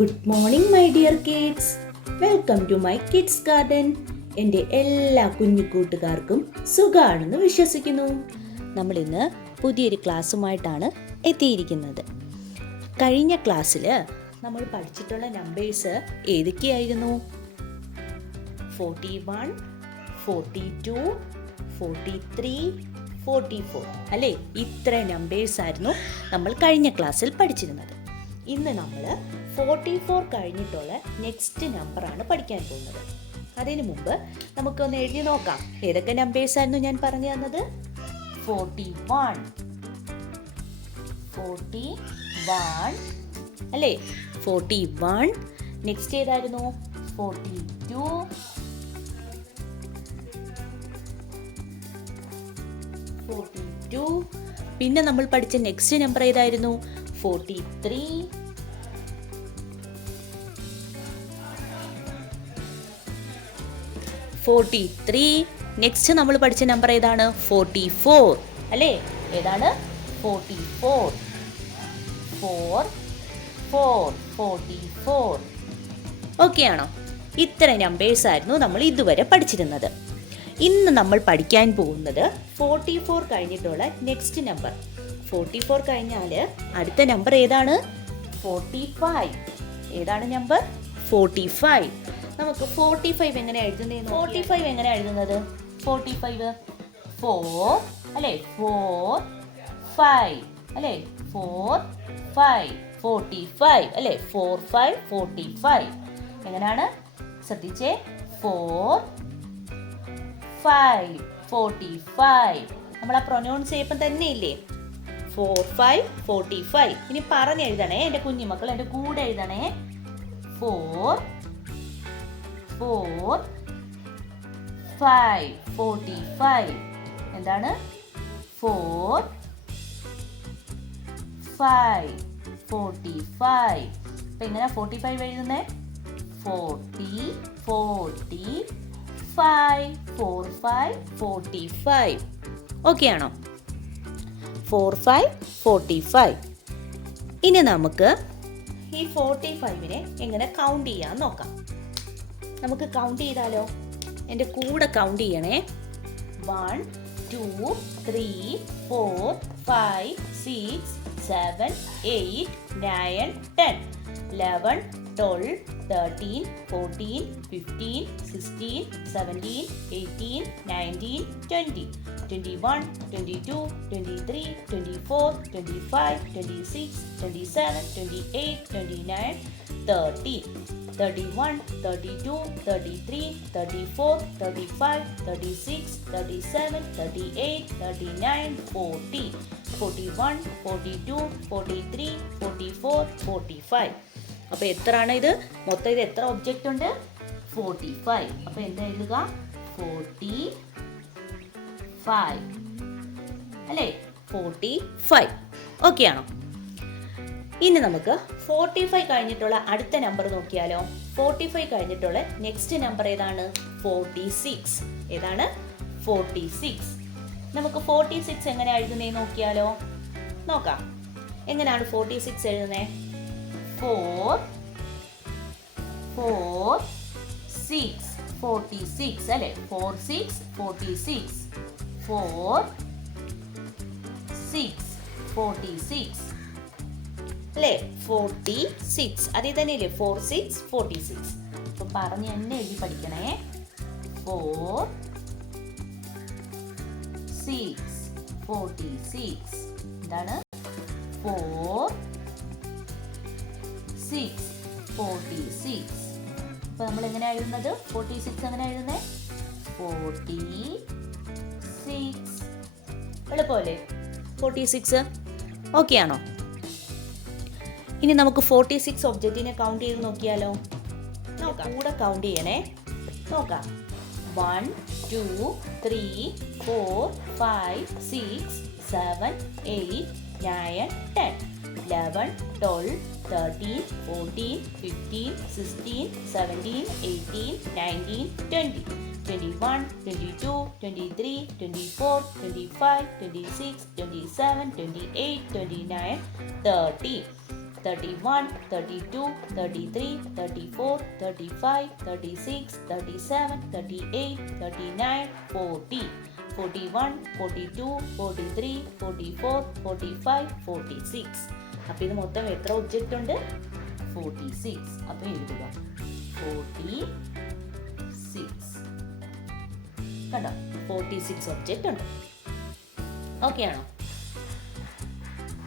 Good morning my dear kids. Welcome to my kids garden. എൻ്റെ എല്ലാ കുഞ്ഞു കൂട്ടുകാർക്കും സുഖമാണെന്ന് വിശ്വസിക്കുന്നു. നമ്മളിന്ന് പുതിയൊരു ക്ലാസ്സുമായിട്ടാണ് എത്തിയിരിക്കുന്നത്. കഴിഞ്ഞ ക്ലാസ്സിൽ നമ്മൾ പഠിച്ചിട്ടുള്ള നമ്പേഴ്സ് ഏതൊക്കെയായിരുന്നു? 41, 42, 43, 44 അല്ലേ? ഇത്ര നമ്പേഴ്സായിരുന്നു നമ്മൾ കഴിഞ്ഞ ക്ലാസ്സിൽ പഠിച്ചിരുന്നത്. ഇന്ന് നമ്മൾ 44 കഴിഞ്ഞിട്ടുള്ള നെക്സ്റ്റ് നമ്പറാണ് പഠിക്കാൻ പോകുന്നത്. അതിനു മുമ്പ് നമുക്കൊന്ന് എഴുതി നോക്കാം. ഏതൊക്കെ നമ്പേഴ്സായിരുന്നു ഞാൻ പറഞ്ഞു തന്നത്? 41 അല്ലേ? 41. നെക്സ്റ്റ് ഏതായിരുന്നു? 42, 42. പിന്നെ നമ്മൾ പഠിച്ച നെക്സ്റ്റ് നമ്പർ ഏതായിരുന്നു? 43, 43. നെക്സ്റ്റ് നമ്മൾ പഠിച്ച നമ്പർ ഏതാണ്? 44 അല്ലേ? ഏതാണ്? 44. 44. ഓക്കെ ആണോ? ഇത്ര നമ്പേഴ്സ് ആയിരുന്നു നമ്മൾ ഇതുവരെ പഠിച്ചിരുന്നത്. ഇന്ന് നമ്മൾ പഠിക്കാൻ പോകുന്നത് 44 കഴിഞ്ഞിട്ടുള്ള നെക്സ്റ്റ് നമ്പർ. 44 കഴിഞ്ഞാൽ അടുത്ത നമ്പർ ഏതാണ്? 45. ഏതാണ് നമ്പർ? 45. നമുക്ക് 45 എങ്ങനെ എഴുതുന്നത്? 45 എങ്ങനെ എഴുതുന്നത്? 45 4 അല്ലേ? 4 5 അല്ലേ? 4 5 45 അല്ലേ? 4 5 45. എങ്ങനെയാണ്? ശ്രദ്ധിച്ചേ. 4 5 45. നമ്മൾ ആ പ്രൊനൗൺസ് ചെയ്യുമ്പോൾ തന്നെ ഇല്ലേ? 4 5 45. ഇനി പറഞ്ഞെഴുതണേ എൻ്റെ കുഞ്ഞുമക്കൾ, എൻ്റെ കൂടെ എഴുതണേ. 4 5 45. എന്താണ്? 4 5 45. അപ്പൊ എങ്ങനെ 45 എഴുതുന്നേ? 40 45 4 5 45. ഓക്കെ ആണോ? 4 5 45. ഇനി നമുക്ക് ഈ 45നെ എങ്ങനെ കൗണ്ട് ചെയ്യാൻ നോക്കാം. നമുക്ക് കൗണ്ട് ചെയ്താലോ? എൻ്റെ കൂടെ കൗണ്ട് ചെയ്യണേ. 1 2 3 4 5 6 7 8 9 10 11 12 13 14 15 16 17 18 19 20 21 22 23 24 25 26 27 28 29 30 31 32 33 34 35 36 37 38 39 40 41 42 43 44 45. അപ്പോൾ എത്രയാണ് ഇത്? മൊത്തം ഇത് എത്ര ഒബ്ജക്റ്റ് ഉണ്ട്? 45. അപ്പോൾ എന്താ എഴുതുക? 45 അല്ലേ? 45. ഓക്കെ ആണോ? ഇനി നമുക്ക് 45 കഴിഞ്ഞിട്ടുള്ള അടുത്ത നമ്പർ നോക്കിയാലോ? 45 കഴിഞ്ഞിട്ടുള്ള നെക്സ്റ്റ് നമ്പർ ഏതാണ്? 46. ഏതാണ്? 46. നമുക്ക് 46 എങ്ങനെ എഴുതുന്നേ നോക്കിയാലോ? നോക്കാം. എങ്ങനെയാണ് 46 എഴുതുന്നേ? 4 6 46 അല്ലേ? 4 6 46. 4 6 46 അല്ലേ? 46. അതിൽ തന്നെ ഇല്ലേ? 4 6 46. അപ്പൊ പറഞ്ഞ് തന്നെ എഴുതി പഠിക്കണേ. 4 6 46. എന്താണ്? 4 6 46. അപ്പൊ നമ്മൾ എങ്ങനെയാ എഴുതുന്നത്? 46 എങ്ങനെ എഴുതുന്നേ? 46. എളുപ്പമല്ലേ? 46. ഓക്കെ ആണോ? ഇനി നമുക്ക് 46 ഒബ്ജക്റ്റിനെ കൗണ്ട് ചെയ്ത് നോക്കിയാലോ? നോക്കാം. കൂടെ കൗണ്ട് ചെയ്യണേ. നോക്കാം. 1 2 3 4 5 6 7 8 9 10 11 12 13 14 15 16 17 18 19 20 21 22 23 24 25 26 27 28 29 30 31, 32, 33, 34, 35, 36, 37, 38, 39, 40. 41, 42, 43, 44, 45, 46. അപ്പോൾ ഇത് മൊത്തം എത്ര ഒബ്ജക്റ്റ് ഉണ്ട്? 46. അപ്പോൾ എഴുതുക 46. കണ്ടോ, 46 ഒബ്ജക്റ്റ് ഉണ്ട്. ഓക്കെ ആണോ?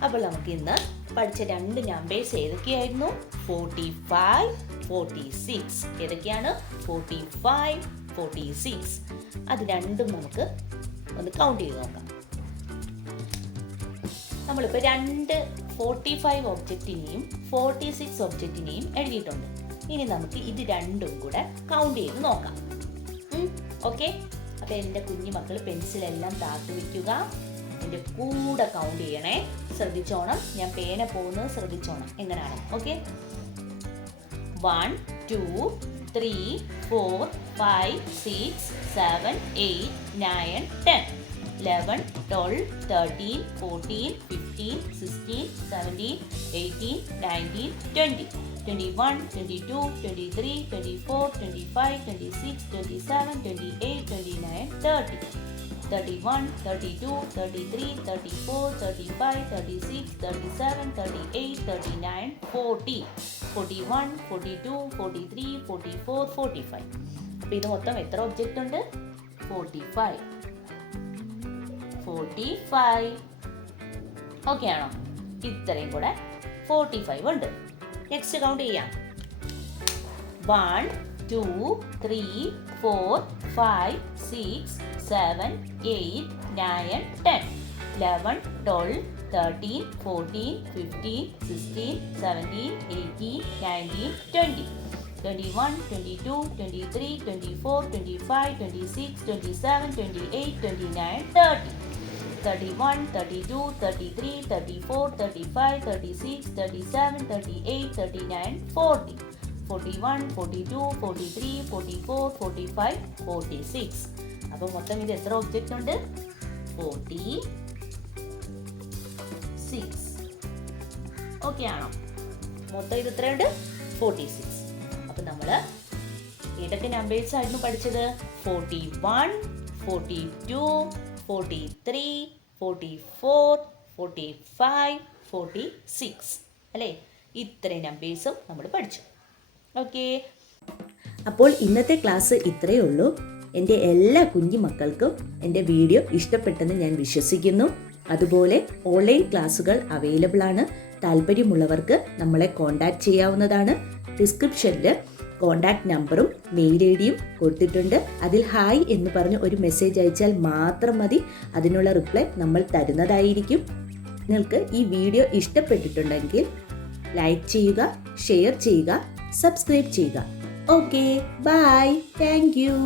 അപ്പോൾ നമുക്ക് ഇന്ന് പഠിച്ച 2 നമ്പേഴ്സ് ഏതൊക്കെയായിരുന്നു? 45, 46. ഏതൊക്കെയാണ്? 45, 46. അത് രണ്ടും നമുക്ക് ഒന്ന് കൗണ്ട് ചെയ്ത് നോക്കാം. നമ്മളിപ്പോൾ 2 45 ഒബ്ജക്റ്റിനെയും 46 ഒബ്ജക്റ്റിനെയും എഴുതിയിട്ടുണ്ട്. ഇനി നമുക്ക് ഇത് രണ്ടും കൂടെ കൗണ്ട് ചെയ്ത് നോക്കാം. ഓക്കെ? അപ്പോൾ എൻ്റെ കുഞ്ഞു മക്കൾ പെൻസിലെല്ലാം താത്തു വയ്ക്കുക. എൻ്റെ കൂടെ കൗണ്ട് ചെയ്യണേ. ശ്രദ്ധിച്ചോണം, ഞാൻ പേന പോകുന്നത് ശ്രദ്ധിച്ചോണം. എങ്ങനെയാണ്? ഓക്കെ, 1, 2, 3, 4, 5, 6, 7, 8, 9, 10, 11, 12, 13, 14, 15, 16, 17, 18, 19, 20, 21, 22, 23, 24, 25, 26, 27, 28, 29, 30, 31, 32, 33, 34, 35, 36, 37, 38, 39, 40, 41, 42, 43, 44, 45. അപ്പോൾ ഇത് മൊത്തം എത്ര ഒബ്ജക്റ്റ് ഉണ്ട്? 45. 45. ഓക്കെ ആണോ? ഇത്രയും കൂടെ 45 ഉണ്ട്. നെക്സ്റ്റ് കൗണ്ട് ചെയ്യാം. 1, 2, 3, 4, 5, 6, 7, 8, 9, 10, 11, 12, 13, 14, 15, 16, 17, 18, 19, 20, 21, 22, 23, 24, 25, 26, 27, 28, 29, 30, 31, 32, 33, 34, 35, 36, 37, 38, 39, 40, 41, 42, 43, 44, 45, 46. അപ്പോൾ മൊത്തം ഇത് എത്ര ഒബ്ജക്റ്റ് ഉണ്ട്? 46. ഓക്കെ ആണോ? മൊത്തം ഇത് എത്രയുണ്ട്? 46. അപ്പോൾ നമ്മൾ ഏതൊക്കെ നമ്പേഴ്സ് ആയിരുന്നു പഠിച്ചത്? 41, 42, 43, 44, 45, 46 അല്ലേ? ഇത്രയും നമ്പേഴ്സും നമ്മൾ പഠിച്ചു. ഓക്കെ, അപ്പോൾ ഇന്നത്തെ ക്ലാസ് ഇത്രയേ ഉള്ളൂ. എൻ്റെ എല്ലാ കുഞ്ഞു മക്കൾക്കും എൻ്റെ വീഡിയോ ഇഷ്ടപ്പെട്ടെന്ന് ഞാൻ വിശ്വസിക്കുന്നു. അതുപോലെ ഓൺലൈൻ ക്ലാസ്സുകൾ അവൈലബിൾ ആണ്. താല്പര്യമുള്ളവർക്ക് നമ്മളെ കോൺടാക്റ്റ് ചെയ്യാവുന്നതാണ്. ഡിസ്ക്രിപ്ഷനിൽ കോൺടാക്റ്റ് നമ്പറും മെയിൽ ഐ ഡിയും കൊടുത്തിട്ടുണ്ട്. അതിൽ ഹായ് എന്ന് പറഞ്ഞ് ഒരു മെസ്സേജ് അയച്ചാൽ മാത്രം മതി. അതിനുള്ള റിപ്ലൈ നമ്മൾ തരുന്നതായിരിക്കും. നിങ്ങൾക്ക് ഈ വീഡിയോ ഇഷ്ടപ്പെട്ടിട്ടുണ്ടെങ്കിൽ ലൈക്ക് ചെയ്യുക, ഷെയർ ചെയ്യുക, സബ്സ്ക്രൈബ് ചെയ്യുക. Okay, bye, thank U.